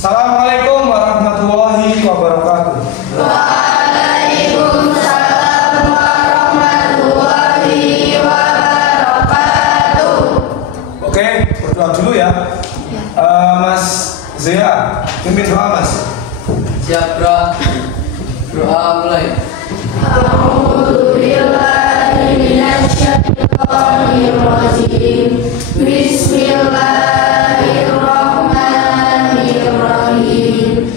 Assalamualaikum warahmatullahi wabarakatuh. Waalaikumsalam warahmatullahi wabarakatuh. Oke, berdoa dulu ya. Mas Zia, pimpin doa Mas. Siap bro. Doa mulai. A'udzubillahi minasyaitonir rajim. Bismillahirrahmanirrahim.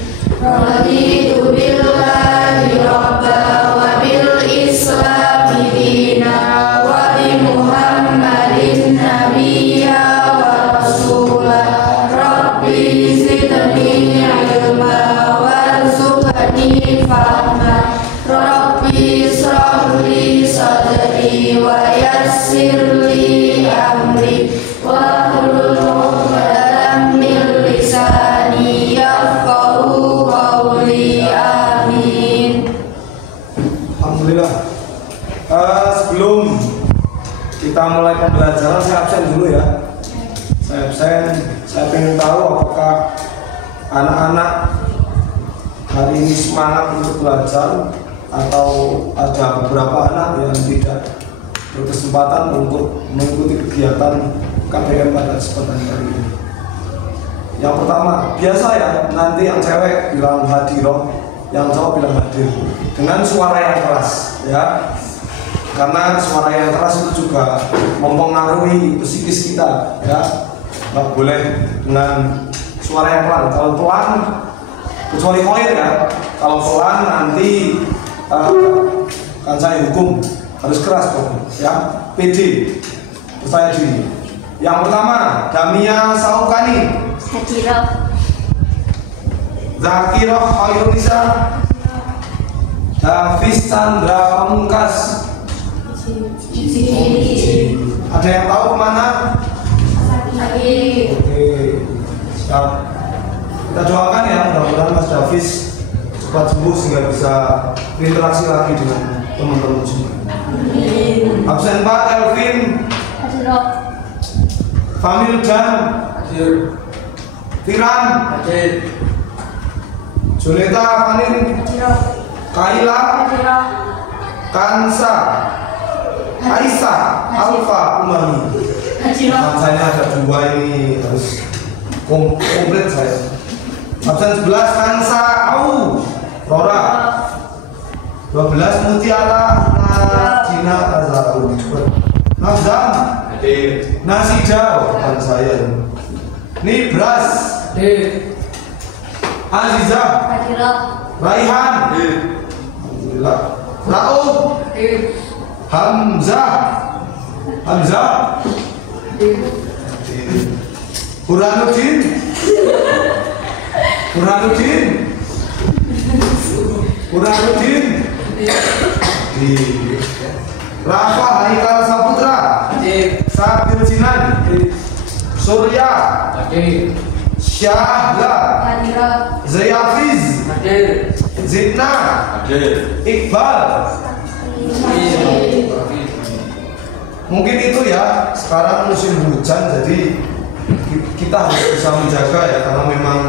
Raditu billahi rabba wa bil islami dina wa bi Muhammadin nabiyya wa rasulah. Rabbi zidni ilma warzuqni fahma. Rabbi shrahli sadri wa yassirli amri wahlul 'uqdatam min lisani yafqahu qawli. Amin. Alhamdulillah. Sebelum kita mulai pembelajaran, saya absen dulu ya. Saya ingin tahu apakah anak-anak hari ini semangat untuk belajar atau ada beberapa anak yang tidak berkesempatan untuk mengikuti kegiatan KBM pada kesempatan kali ini. Yang pertama, biasa ya, nanti yang cewek bilang hadiroh, yang cowok bilang hadir dengan suara yang keras ya, karena suara yang keras itu juga mempengaruhi psikis kita ya. Nggak boleh dengan suara yang pelan. Kalau pelan, kecuali koir ya, kalau pelan nanti kan saya hukum harus keras kok ya. PD, percaya diri. Yang pertama, Damia Saukani, Zakirah Khairunisa, Hafiz Chandra Pamungkas. Ada yang tahu kemana? Oke, siap. Kita doakan ya, mudah-mudahan Mas Davis cepat sembuh sehingga bisa berinteraksi lagi dengan teman-teman semua. Absen 4, Elvin Famil Dan Hadir. Firan Hadir. Juleta Fanin Kaila Kansa Aisyah Alfa Umami. Kansanya ada 2 ini harus komplit saya. Absen 11 Kansa Au Rora, 12 Mutiara Najina Azarul, Nazam Hadir. Nasida, bukan saya. Nibras Hadir. Azizah Raihan, alhamdulillah. Rauf Hamzah Burhanuddin Rafa Haikal Saputra, Sabir Jinan, Surya Hadir. Syahla, Zayafiz, Hadir. Zidna, Hadir. Iqbal. Mungkin itu ya, sekarang musim hujan jadi kita harus bisa menjaga ya, karena memang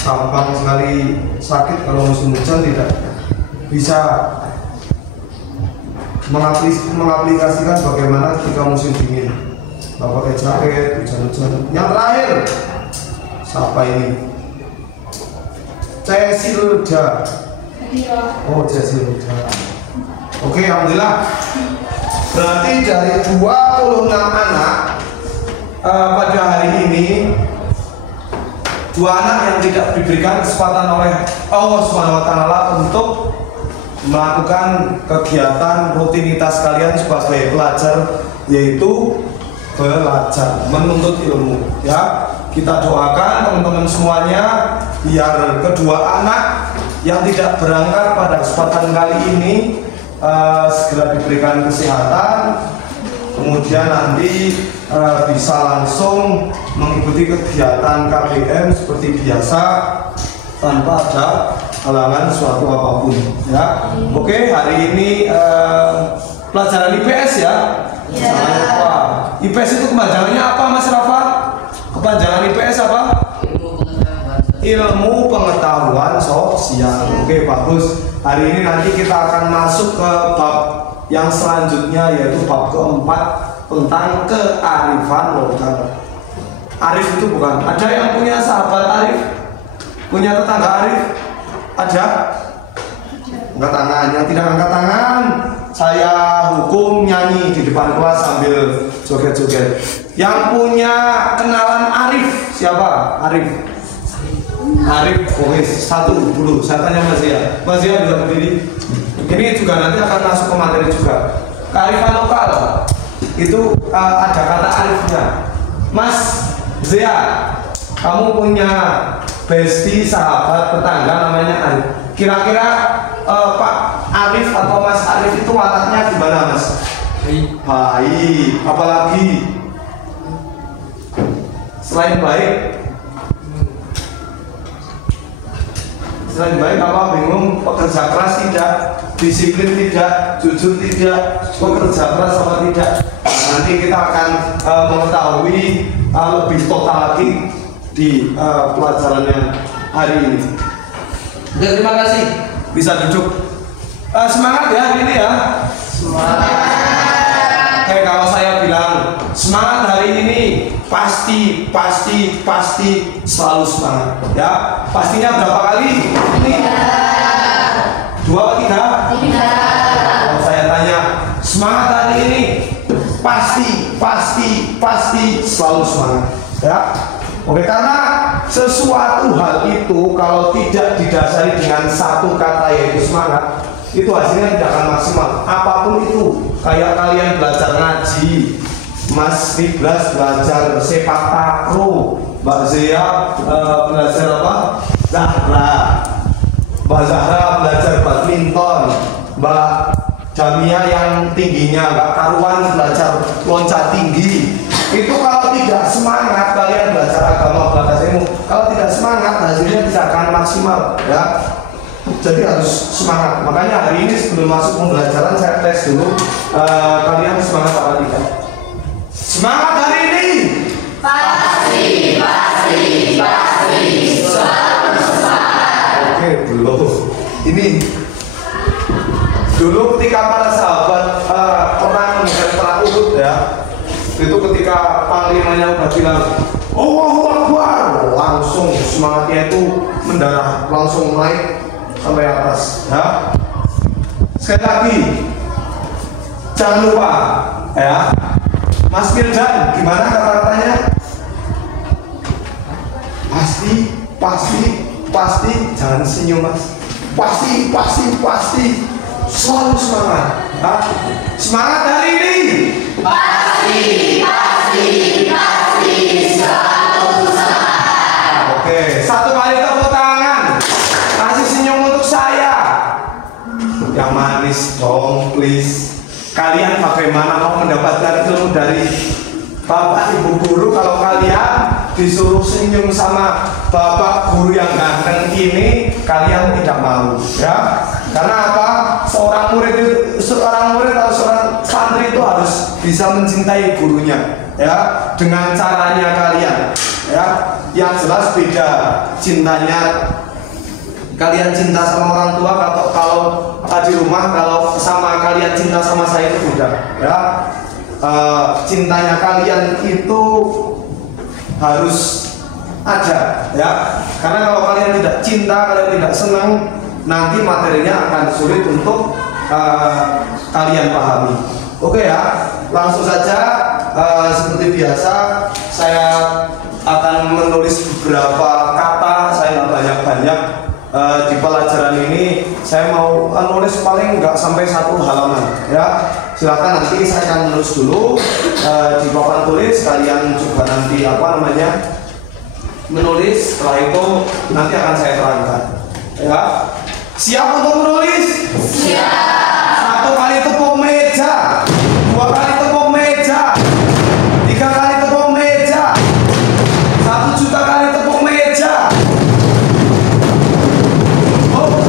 gampang sekali sakit kalau musim hujan, tidak bisa mengaplikasikan bagaimana ketika musim dingin. Nggak pakai jaket, hujan-hujan. Yang terakhir, siapa ini? Cesilda. Oh, Cesilda. Oke, alhamdulillah. Berarti dari 26 anak pada hari ini, 2 anak yang tidak diberikan kesempatan oleh Allah Subhanahu wa Ta'ala untuk melakukan kegiatan rutinitas kalian sebagai pelajar, yaitu belajar, menuntut ilmu ya. Kita doakan teman-teman semuanya biar kedua anak yang tidak berangkat pada kesempatan kali ini segera diberikan kesehatan, kemudian nanti bisa langsung mengikuti kegiatan KBM seperti biasa tanpa ada halangan suatu apapun ya. Oke, hari ini pelajaran IPS ya. Jangan lupa. IPS itu kepanjangannya apa Mas Rafa? Kepanjangan IPS apa? Ilmu pengetahuan bahasa. ilmu pengetahuan sosial. Oke, bagus. Hari ini nanti kita akan masuk ke bab yang selanjutnya, yaitu bab keempat tentang kearifan lokal. Arif itu bukan, ada yang punya sahabat arif, punya tetangga arif? Ada? Angkat tangan. Yang tidak angkat tangan, saya hukum nyanyi di depan kelas sambil joget-joget. Yang punya kenalan arif siapa? Arif? Arif, oke, satu dulu. Saya tanya Mas Zia. Mas Zia bisa berdiri. Ini juga nanti akan masuk ke materi juga. Kearifan lokal itu ada kata arifnya. Mas Zia, kamu punya bestie, sahabat, tetangga namanya Arif. Kira-kira Pak Arif atau Mas Arif itu wataknya gimana, Mas? Baik. Apalagi selain baik? Selain baik apa? Bingung? Pekerja keras tidak? Disiplin tidak? Jujur tidak? Pekerja keras apa tidak? Nah, nanti kita akan mengetahui lebih total lagi di pelajaran yang hari ini. Oke, terima kasih. Bisa duduk. Semangat ya hari ini ya. Semangat. Oke, kalau saya bilang semangat hari ini, pasti selalu semangat. Ya, pastinya berapa kali? 2 atau 3? 3. Kalau saya tanya semangat hari ini, pasti selalu semangat. Ya. Oke, karena sesuatu hal itu kalau tidak didasari dengan satu kata yaitu semangat, itu hasilnya tidak akan maksimal. Apapun itu, kayak kalian belajar ngaji, Mas Iblas belajar sepak takraw, Mbak Zia belajar apa? Mbak Zahra belajar badminton, Mbak Jamia yang tingginya nggak karuan belajar loncat tinggi. Itu kalau tidak semangat kalian belajar agama, belajar ilmu, kalau tidak semangat hasilnya tidak akan maksimal, ya. Jadi harus semangat. Makanya hari ini sebelum masuk pembelajaran saya tes dulu kalian semangat apa tidak? Semangat hari ini? Pasti. Selalu semangat. Oke, belum. Ini dulu ketika para sahabat perang Uhud ya. Itu ketika panglimanya udah bilang Allahu Akbar, langsung semangatnya itu mendarah, langsung naik sampai atas ya. Sekali lagi jangan lupa ya, Mas Firdan gimana kata-katanya? Pasti jangan senyum Mas. Pasti selalu semangat ya. Semangat hari ini. Pasti selalu semangat. Oke, satu kali tepuk tangan. Kasih senyum untuk saya. Yang manis dong, please. Kalian bagaimana mau mendapatkan ilmu dari Bapak Ibu guru kalau kalian disuruh senyum sama Bapak guru yang ganteng ini, kalian tidak mau, ya? Karena apa? Seorang murid atau seorang santri itu harus bisa mencintai gurunya, ya, dengan caranya kalian, ya. Yang jelas beda cintanya. Kalian cinta sama orang tua kalau di rumah, kalau sama kalian cinta sama saya itu beda, ya. Cintanya kalian itu harus ada, ya. Karena kalau kalian tidak cinta, kalian tidak senang, nanti materinya akan sulit untuk kalian pahami. Oke ya, langsung saja seperti biasa saya akan menulis beberapa kata. Saya nggak banyak-banyak di pelajaran ini. Saya mau nulis paling nggak sampai 1 halaman, ya. Silakan nanti saya akan menulis dulu di papan tulis. Kalian juga nanti menulis. Setelah itu nanti akan saya terangkan, ya. Siap untuk menulis? Siap. 1 kali tepuk meja, 2 kali tepuk meja, 3 kali tepuk meja, 1 juta kali tepuk meja. Oh,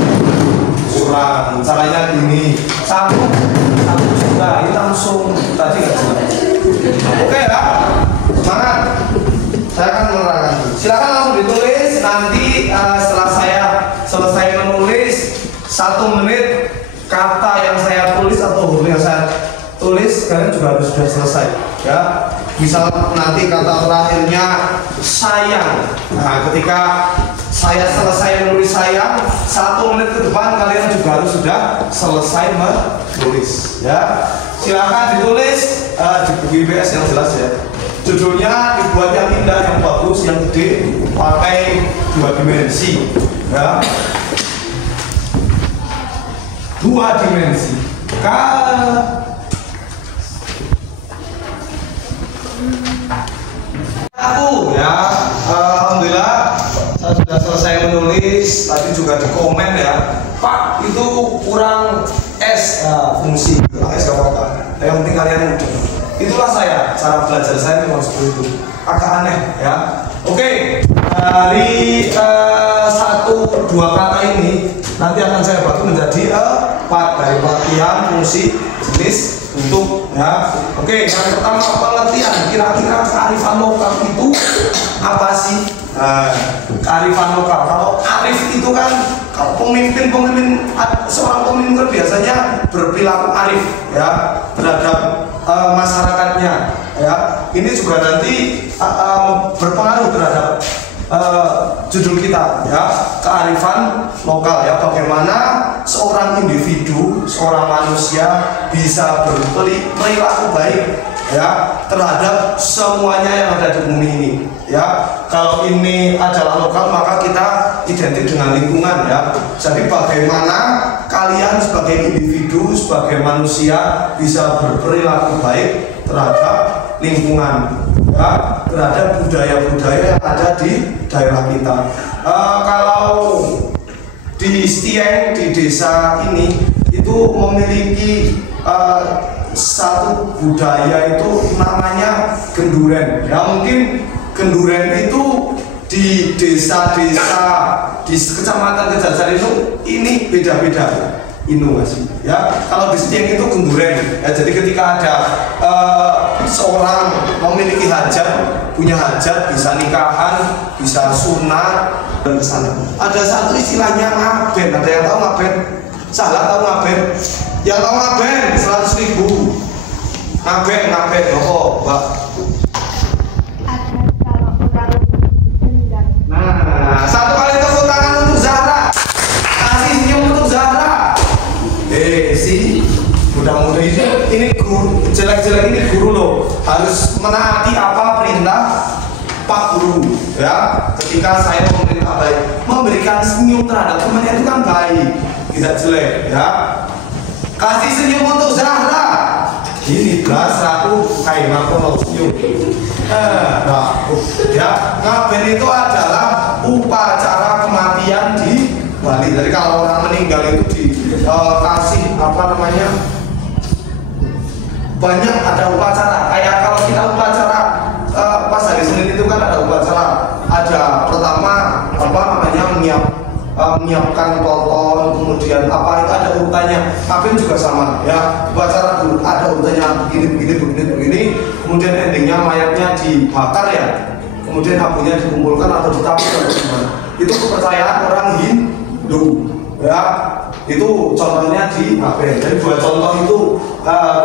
kurang. Caranya gini. 1 juta ini langsung tadi nggak jelas. Oke ya, semangat. Saya akan menerangkan. Silakan langsung ditulis. Nanti setelah saya selesai menulis 1 menit, kata yang saya tulis atau huruf yang saya tulis kalian juga harus sudah selesai ya. Misal nanti kata terakhirnya sayang. Nah, ketika saya selesai menulis sayang, 1 menit ke depan kalian juga harus sudah selesai menulis ya. Silakan ditulis di buku IPS yang jelas ya. Judulnya dibuat yang indah, yang bagus, yang gede, pakai 2 dimensi ya. 2 dimensi. Aku ya, alhamdulillah saya sudah selesai menulis. Tadi juga di komen ya, Pak itu kurang S fungsi, kurang S gak apa-apa. Yang penting kalian mudah. Itulah saya, cara belajar saya memang seperti itu. Agak aneh ya. Oke, dari 1-2 kata ini nanti akan saya bagi menjadi 4 dari pelatihan, fungsi, jenis, bentuk ya. Oke, yang pertama pengertian. Kira-kira kearifan lokal itu apa sih? Kearifan lokal. Kalau arif itu kan kalau pemimpin seorang pemimpin biasanya berperilaku arif ya terhadap masyarakatnya ya. Ini juga nanti berpengaruh terhadap judul kita ya, kearifan lokal ya. Bagaimana seorang individu, seorang manusia bisa berperilaku baik ya terhadap semuanya yang ada di bumi ini ya. Kalau ini adalah lokal maka kita identik dengan lingkungan ya. Jadi bagaimana kalian sebagai individu, sebagai manusia bisa berperilaku baik terhadap lingkungan ya, terhadap budaya-budaya yang ada di daerah kita. Kalau di Stieng, di desa ini itu memiliki satu budaya itu namanya genduren ya. Mungkin genduren itu di desa-desa di kecamatan Kejajar itu ini beda-beda inovasi ya. Kalau di Stieng itu genduren ya. Jadi ketika ada seorang memiliki hajat, punya hajat, bisa nikahan, bisa sunat dan kesana. Ada satu istilahnya ngaben. Ada yang tahu ngaben? Salah tahu ngaben? Yang tahu ngaben 100.000. Ngaben, oh Mbak. Ada kalau orang dendam. Nah, 1 kali tepuk tangan untuk Zahra. Kasih senyum untuk Zahra. Si mudah-mudahan ini guru jelek-jelek ini guru loh, harus menaati apa perintah Pak Guru ya. Ketika saya memerintah baik, memberikan senyum terhadap temannya itu kan baik, tidak jelek ya. Kasih senyum untuk Zahra. Ini belas aku kayak ngapain senyum. Ya, ngaben itu adalah upacara kematian di Bali. Jadi kalau orang meninggal itu dikasih apa namanya, banyak ada upacara. Kayak kalau kita upacara pas hari Senin itu kan ada upacara. Ada pertama apa namanya menyiapkan tonton, kemudian apa itu ada urutannya. Ngapain juga sama ya, upacara dulu ada urutannya begini, kemudian endingnya mayatnya dibakar ya, kemudian abunya dikumpulkan atau ditampung atau gimana. Itu kepercayaan orang Hindu ya. Itu contohnya di ngapain. Jadi 2 contoh itu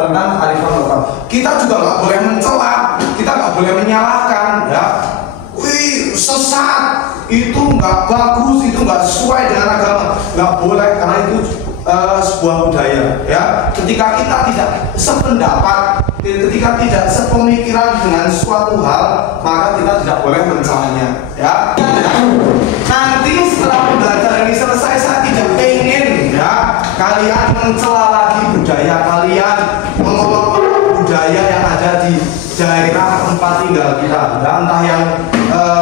tentang kearifan lokal. Kita juga nggak boleh mencela, kita nggak boleh menyalahkan ya. Wih, sesat, itu nggak bagus, itu nggak sesuai dengan agama, nggak boleh, karena itu sebuah budaya ya. Ketika kita tidak sependapat, ketika tidak sepemikiran dengan suatu hal, maka kita tidak boleh mencelanya ya. Nanti setelah pembelajaran ini selesai, saya tidak ingin ya kalian mencela lagi budaya kalian, mengolok budaya yang ada di daerah tempat tinggal kita ya, entah yang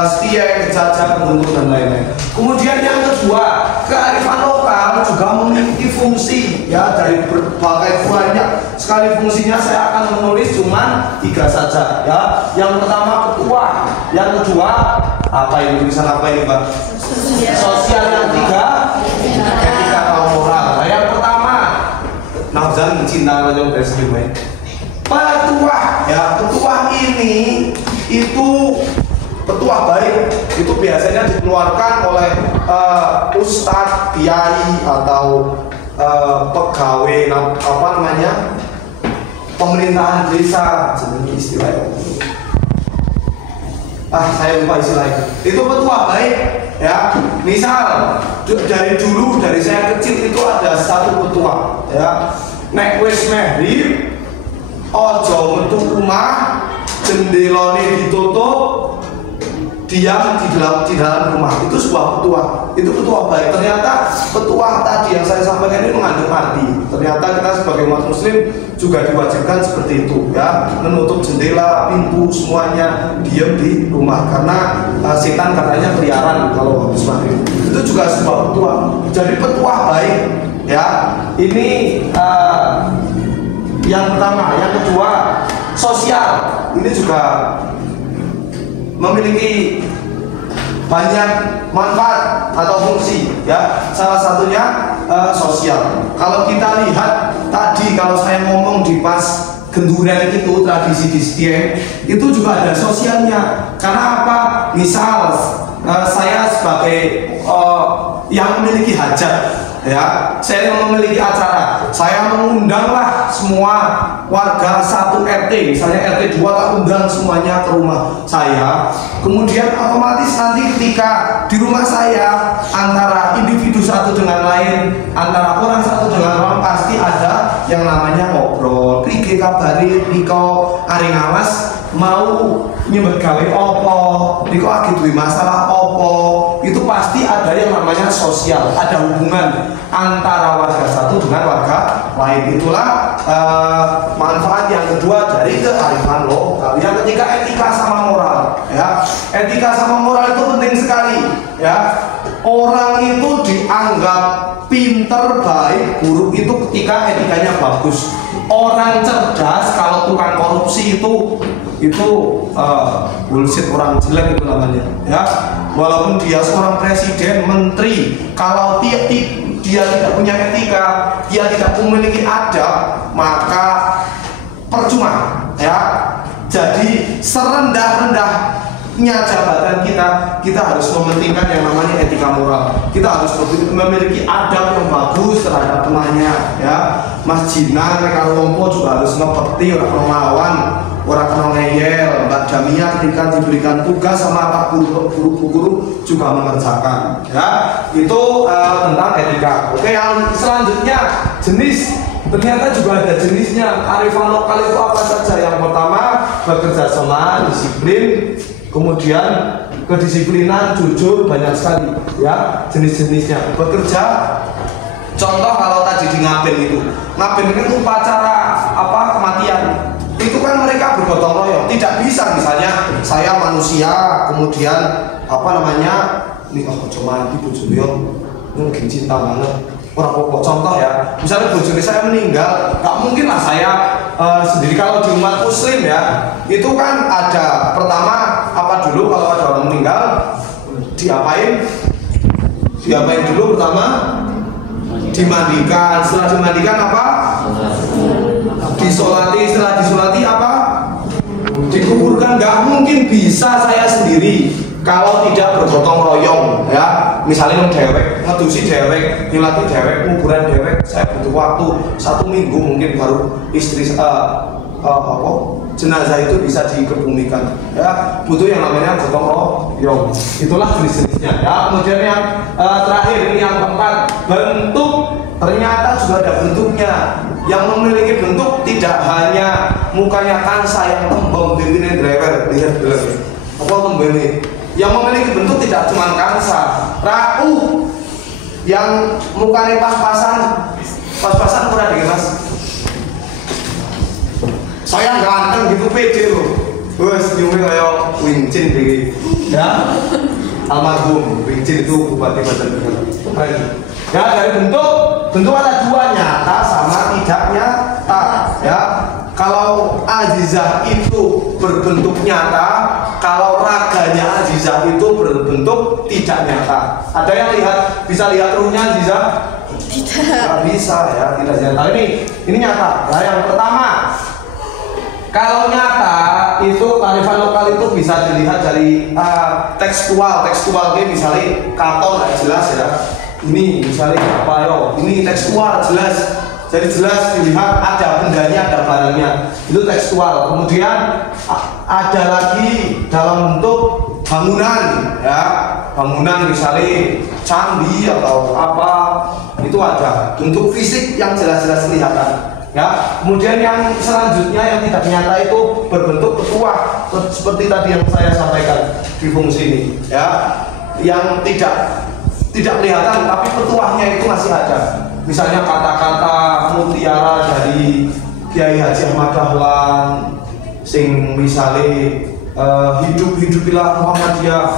Stieng, Kejajar, Bentuk dan lain-lain. Kemudian yang kedua, kearifan lokal juga memiliki fungsi ya, dari berbagai banyak sekali fungsinya. Saya akan menulis cuma 3 saja ya. Yang pertama ketua, yang kedua apa ini, tulisan apa ini Mbak? Sosial. Yang ketiga etika atau moral. Nah, yang pertama nafsan cinta aja udah sebelumnya. Petua ya, petua ini itu petuah baik itu biasanya dikeluarkan oleh ustadz, kiai atau pegawai apa namanya pemerintahan desa, jenis istilahnya. Saya lupa istilahnya. Itu petuah baik, ya. Misal dari dulu, dari saya kecil itu ada satu petuah, ya. Nek wis maghrib, ojo metu rumah, jendelane ditutup, diam di dalam rumah. Itu sebuah petuah. Itu petuah baik. Ternyata petuah tadi yang saya sampaikan ini mengandung arti. Ternyata kita sebagai umat muslim juga diwajibkan seperti itu, ya, menutup jendela, pintu, semuanya, diam di rumah karena setan katanya keliaran kalau habis maghrib. Itu juga sebuah petuah. Jadi petuah baik, ya. Ini yang pertama. Yang kedua, sosial. Ini juga memiliki banyak manfaat atau fungsi, ya. Salah satunya sosial. Kalau kita lihat tadi, kalau saya ngomong di pas genduren itu tradisi di Setieng itu juga ada sosialnya. Karena apa? Misal saya sebagai yang memiliki hajat, ya, saya yang memiliki acara, saya mengundanglah semua warga satu RT, misalnya RT 2 tak undang semuanya ke rumah saya. Kemudian otomatis nanti ketika di rumah saya antara individu satu dengan lain, antara orang satu dengan orang, pasti ada yang namanya ngobrol. Prige kabari, Riko ari ngawas mau nyebut gawe opo, Riko lagi duwe masalah opo. Itu pasti ada yang namanya sosial, ada hubungan antara warga satu dengan warga lain. Itulah manfaat yang kedua dari kearifan lokal. Yang ketiga, etika sama moral, ya. Etika sama moral itu penting sekali, ya. Orang itu dianggap pinter, baik, buruk itu ketika etikanya bagus. Orang cerdas, kalau tukang korupsi itu bullshit, orang jelek itu namanya, ya. Walaupun dia seorang presiden, menteri, kalau dia tidak punya etika, dia tidak memiliki adab, maka percuma, ya. Jadi serendah-rendahnya jabatan kita harus mementingkan yang namanya etika moral. Kita harus memiliki adab yang bagus terhadap temannya, ya. Mas Jinan, Rekar Lompo juga harus ngepeti, orang melawan, orang kena ngeyel. Mbak Jamia ketika diberikan tugas sama Pak guru juga mengerjakan, ya. Itu tentang etika. Oke, yang selanjutnya jenis. Ternyata juga ada jenisnya. Arifan lokal itu apa saja? Yang pertama, bekerja sama, disiplin, kemudian kedisiplinan, jujur, banyak sekali, ya, jenis-jenisnya. Bekerja, contoh kalau tadi di Ngaben itu upacara apa kematian. Itu kan mereka bergotong royong, tidak bisa misalnya saya manusia, kemudian apa namanya, ini cuma di bojone mungkin cinta banget. Orang pokok contoh, ya, misalnya bojone saya meninggal, gak mungkin lah saya sendiri. Kalau di umat muslim, ya, itu kan ada pertama apa dulu kalau ada orang meninggal diapain dulu? Pertama dimandikan, setelah dimandikan apa? Disolati, setelah disolati apa? Dikuburkan. Gak mungkin bisa saya sendiri kalau tidak bergotong royong, ya. Misalnya dewek, ngedusi dewek, nyelati dewek, kuburan dewek, saya butuh waktu 1 minggu mungkin baru istri jenazah itu bisa dikebumikan, ya. Butuh yang namanya gotong royong. Itulah jenis-jenisnya, ya. Kemudian yang terakhir, ini yang keempat, bentuk. Ternyata juga ada bentuknya. Yang memiliki bentuk tidak hanya mukanya kansa yang tembem pimpinnya driver, lihat dulu apa tembem. Yang memiliki bentuk tidak cuma kansa, rapuh, yang mukanya pas-pasan pernah dengar, Mas? Saya ganteng gitu, pede loh. Senyumnya kayak Wincin deh, ya. Almarhum Wincin itu bupati Banten. Ya, dari bentuk ada dua, nyata sama tidak nyata, ya. Kalau Azizah itu berbentuk nyata, kalau raganya Azizah itu berbentuk tidak nyata. Ada yang bisa lihat ruhnya Azizah? Tidak. Nggak bisa, ya, tidak nyata. Ini nyata. Nah, yang pertama, Kalau nyata itu kearifan lokal itu bisa dilihat dari tekstual ini misalnya karton jelas ya. Ini misalnya apa yo? Ini tekstual jelas. Jadi jelas dilihat ada bendanya, ada barangnya. Itu tekstual. Kemudian ada lagi dalam bentuk bangunan ya. Bangunan misalnya candi atau apa, itu ada bentuk fisik yang jelas-jelas kelihatan. Ya, kemudian yang selanjutnya yang tidak nyata itu berbentuk petuah seperti tadi yang saya sampaikan di fungsi ini, ya, yang tidak kelihatan tapi petuahnya itu masih ada. Misalnya kata-kata mutiara dari Kiai Haji Ahmad Dahlan, sing misalnya hidup-hidupilah Muhammadiyah,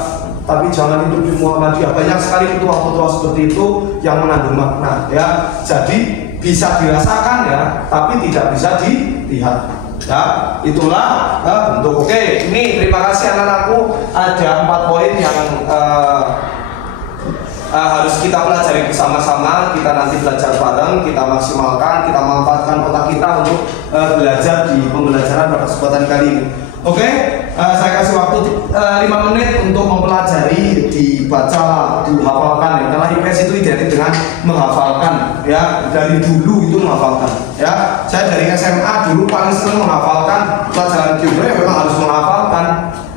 tapi jangan hidup di Muhammadiyah. Banyak sekali petuah-petuah seperti itu yang mengandung makna, ya. Jadi bisa dirasakan ya, tapi tidak bisa dilihat. Ya, itulah bentuk. Oke, ini terima kasih anak-anakku. Ada 4 poin yang harus kita pelajari bersama-sama. Kita nanti belajar bareng, kita maksimalkan, kita manfaatkan otak kita untuk belajar di pembelajaran pada kesempatan kali ini. Oke, saya kasih waktu 5 menit untuk mempelajari, dibaca, dihafalkan. Karena IPS itu identik dengan menghafalkan, ya. Dari dulu itu menghafalkan, ya. Saya dari SMA dulu paling senang menghafalkan pelajaran geometri, memang harus menghafalkan,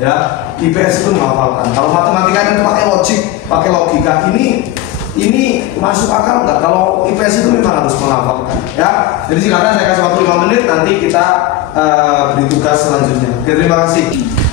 ya. IPS itu menghafalkan. Kalau matematika itu pakai logik, pakai logika. Ini masuk akal nggak? Kalau IPS itu memang harus menghafalkan, ya. Jadi silakan saya kasih waktu 5 menit, nanti kita beri tugas selanjutnya. Oke, terima kasih.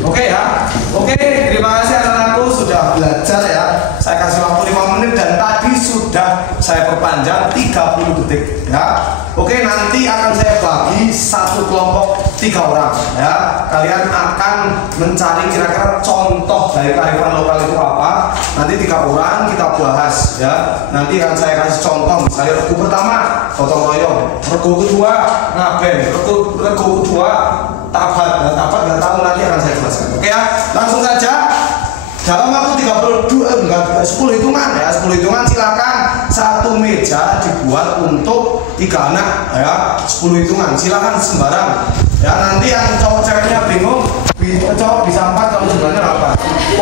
Oke ya. Oke, terima kasih anak-anakku sudah belajar ya. Saya kasih waktu 5 menit dan tadi sudah saya perpanjang 30 detik ya. Oke, nanti akan saya bagi satu kelompok 3 orang ya. Kalian akan mencari kira-kira contoh dari kearifan lokal itu apa. Nanti 3 orang kita bahas ya. Nanti akan saya kasih contoh, misalnya regu pertama gotong royong, regu kedua ngaben, regu kedua tabat. Nah, tabat nggak tahu, nanti akan saya jelaskan. Oke ya, langsung saja. Dalam waktu 10 hitungan ya, 10 hitungan silakan satu meja dibuat untuk 3 anak ya. 10 hitungan silakan sembarang ya. Nanti yang cowok ceweknya bingung, cowok bisa 4, cowok sebenarnya apa.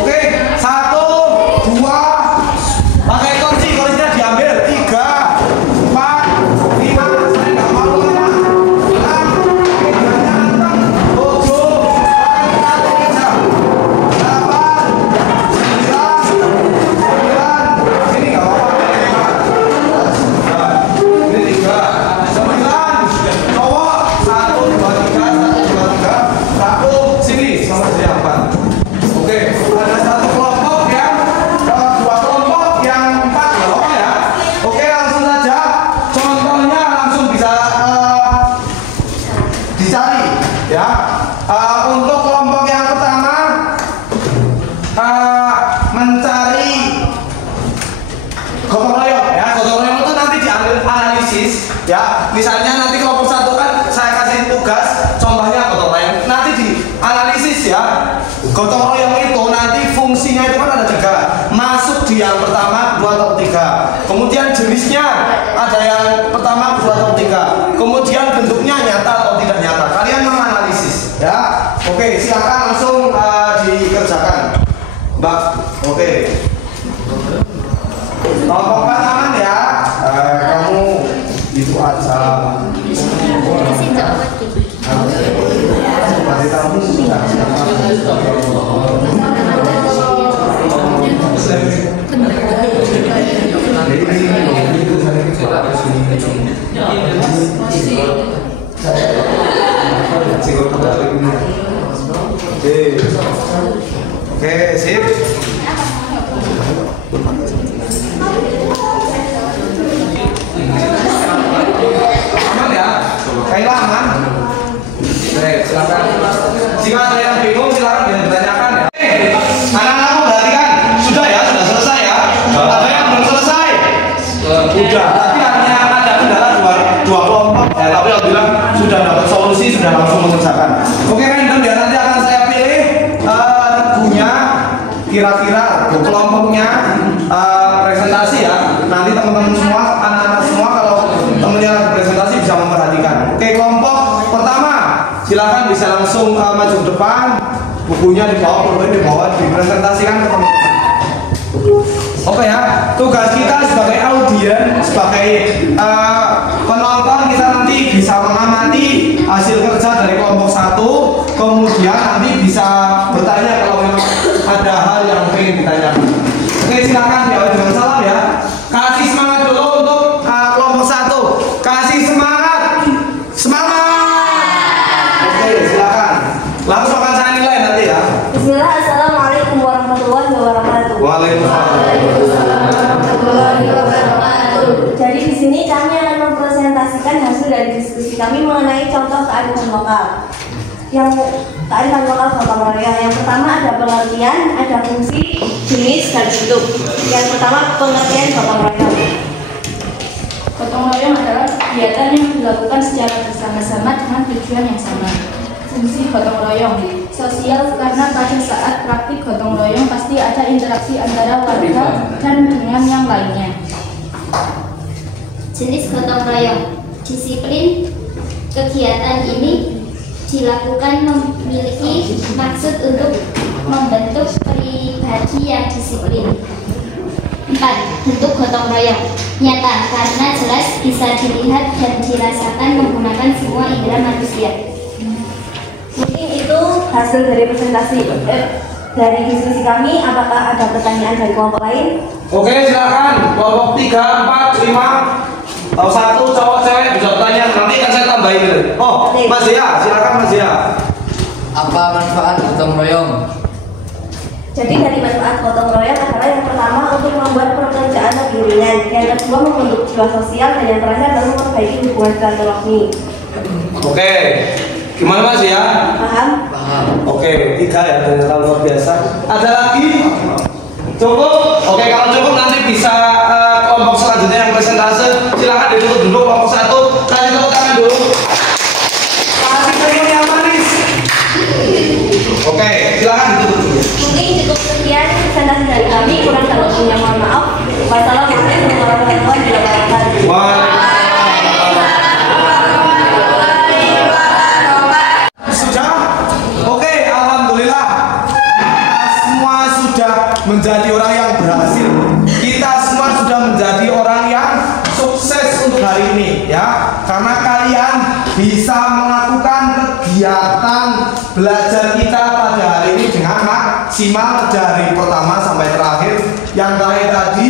Oke, 1, 2, pakai kursinya diambil, 3, 4, 5, saya nggak mau lama, 6, 7, ya, misalnya nanti kelompok 1 kan saya kasih tugas contohnya gotong royong, nanti dianalisis ya. Gotong royong itu nanti fungsinya itu kan ada 3, masuk di yang pertama, 2 atau 3. Kemudian jenisnya ada yang pertama, 2 atau 3. Kemudian bentuknya nyata atau tidak nyata. Kalian menganalisis ya. Oke, silakan langsung dikerjakan, Mbak. Oke. Kelompok pertama ya, kamu itu aja. Oke, sip. Aman ya? Kehilangan. Baik, silakan. Jika ada yang bingung silakan ditanyakan ya. Anak-anakku perhatikan, sudah ya, sudah selesai ya. Ada yang belum selesai? Sudah. Tapi hanya ada kendala dua kelompok ya. Tapi alhamdulillah sudah dapat solusi, sudah langsung mengerjakan. Oke, random ya, nanti akan saya pilih regunya, kira-kira kelompoknya presentasi ya. Nanti teman-teman semua, anak-anak semua kalau temennya lagi presentasi bisa memperhatikan. Oke, kelompok pertama silakan bisa bisa langsung maju ke depan, bukunya dibawa, dipresentasikan ke teman-teman. Oke ya, tugas kita sebagai audien, sebagai penonton, kita nanti bisa mengamati hasil kerja dari kelompok 1, kemudian nanti bisa bertanya kalau memang ada hal yang ingin ditanyakan. Oke, silakan diawali dengan salam ya. Kasih semangat dulu untuk kelompok 1. Kasih semangat. Semangat. Oke, silakan. Langsung akan saya nilai nanti ya. Bismillah, assalamualaikum warahmatullahi wabarakatuh. Waalaikumsalam. Jadi di sini kami akan mempresentasikan hasil dari diskusi kami mengenai contoh kearifan lokal. Yang kearifan lokal gotong royong. Yang pertama ada pengertian, ada fungsi, jenis, dan bentuk. Yang pertama pengertian gotong royong. Gotong royong adalah kegiatan yang dilakukan secara bersama-sama dengan tujuan yang sama. Fungsi gotong royong sosial, karena pada saat praktik gotong royong pasti ada interaksi antara warga dan dengan yang lainnya. Jenis gotong royong, disiplin. Kegiatan ini dilakukan memiliki maksud untuk membentuk pribadi yang disiplin. 4. Bentuk gotong royong nyata, karena jelas bisa dilihat dan dirasakan menggunakan semua indera manusia. Mungkin itu hasil dari presentasi dari diskusi kami. Apakah ada pertanyaan dari kelompok lain? Oke, silakan. Kelompok 3, 4, 5 atau 1 cowok cewek bisa bertanya. Nanti akan saya tambahin gitu. Oh, Mas Zia, silakan Mas Zia. Apa manfaat gotong royong? Jadi dari manfaat gotong royong adalah yang pertama untuk membuat pekerjaan lebih ringan, yang kedua membentuk jiwa sosial, dan yang terakhir adalah memperbaiki hubungan silaturahmi. Oke, gimana Mas ya? Paham? Paham. Oke, 3 ya, dengan luar biasa. Ada lagi? Cukup? Oke, kalau cukup nanti bisa kelompok selanjutnya yang presentase. Silakan ditutup dulu kelompok 1. Kasih tepuk tangan dulu. Kasih senyum yang manis. Oke, silakan ditutup dulu. Mungkin cukup sekian presentasi dari kami. Kurang lebihnya mohon maaf. Wassalamualaikum warahmatullahi wabarakatuh. Sudah? Oke, alhamdulillah. Kita semua sudah menjadi orang yang berhasil. Kita semua sudah menjadi orang yang sukses untuk hari ini ya. Karena kalian bisa melakukan kegiatan belajar kita pada hari ini dengan maksimal dari pertama sampai terakhir. Yang terakhir tadi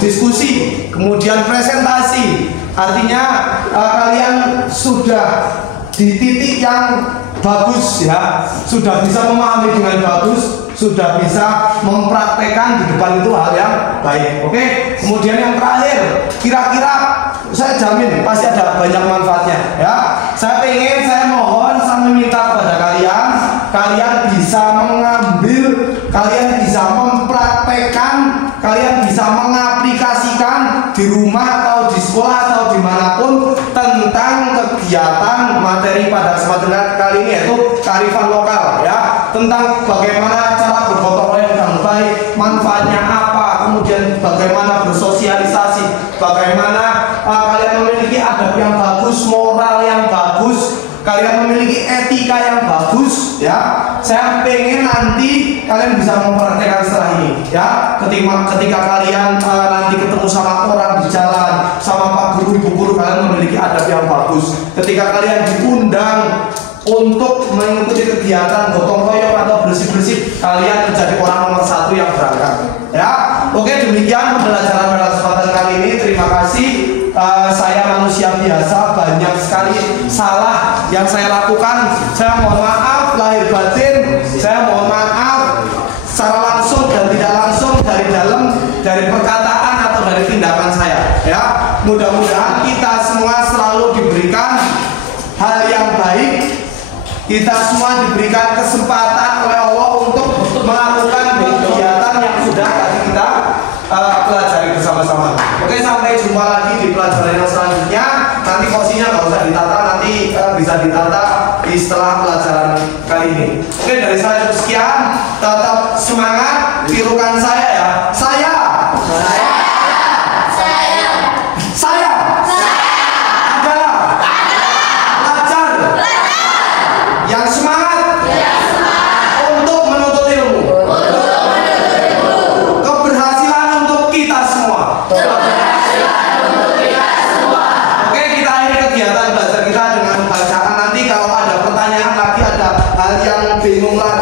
diskusi, kemudian presentasi. Artinya kalian sudah di titik yang bagus ya, sudah bisa memahami dengan bagus, sudah bisa mempraktekkan di depan itu hal yang baik. Oke, kemudian yang terakhir, kira-kira saya jamin pasti ada banyak manfaatnya ya. Saya mohon, saya meminta kepada kalian, kalian bisa mengambil, kalian bisa mempraktekkan, kalian bisa mengaplikasikan di rumah atau di sekolah atau dimanapun tentang kegiatan materi pada kesempatan kali ini, yaitu kearifan lokal ya, tentang bagaimana cara bergotong royong yang baik, manfaatnya apa, kemudian bagaimana bersosialisasi, bagaimana kalian memiliki adab yang bagus, moral yang bagus, kalian memiliki etika yang bagus ya. Saya pengen nanti kalian bisa mempraktekkan setelah ini ya. Ketika kalian nanti ketemu sama orang di jalan, sama Pak Guru, Ibu Guru, kalian memiliki adab yang bagus. Ketika kalian diundang untuk mengikuti kegiatan gotong royong atau bersih-bersih, kalian menjadi orang nomor 1 yang berangkat ya. Oke, demikian pembelajaran pada kesempatan kali ini. Terima kasih. Saya manusia biasa, banyak sekali salah yang saya lakukan. Saya mohon maaf lahir batin. Saya mohon maaf secara langsung dan tidak langsung, dari dalam, dari perkataan atau dari tindakan saya ya. Mudah-mudahan kita semua selalu diberikan hal yang baik. Kita semua diberikan kesempatan oleh Allah untuk melakukan kegiatan yang sudah tadi kita pelajari bersama-sama. Oke, sampai jumpa lagi di pelajaran yang selanjutnya. Nanti porsinya nggak usah ditata, nanti bisa ditata di setelah pelajaran kali ini. Oke, dari saya cukup sekian. Tetap semangat, tirukan saya ya. Saya adalah pelajar hal yang bingung lagi.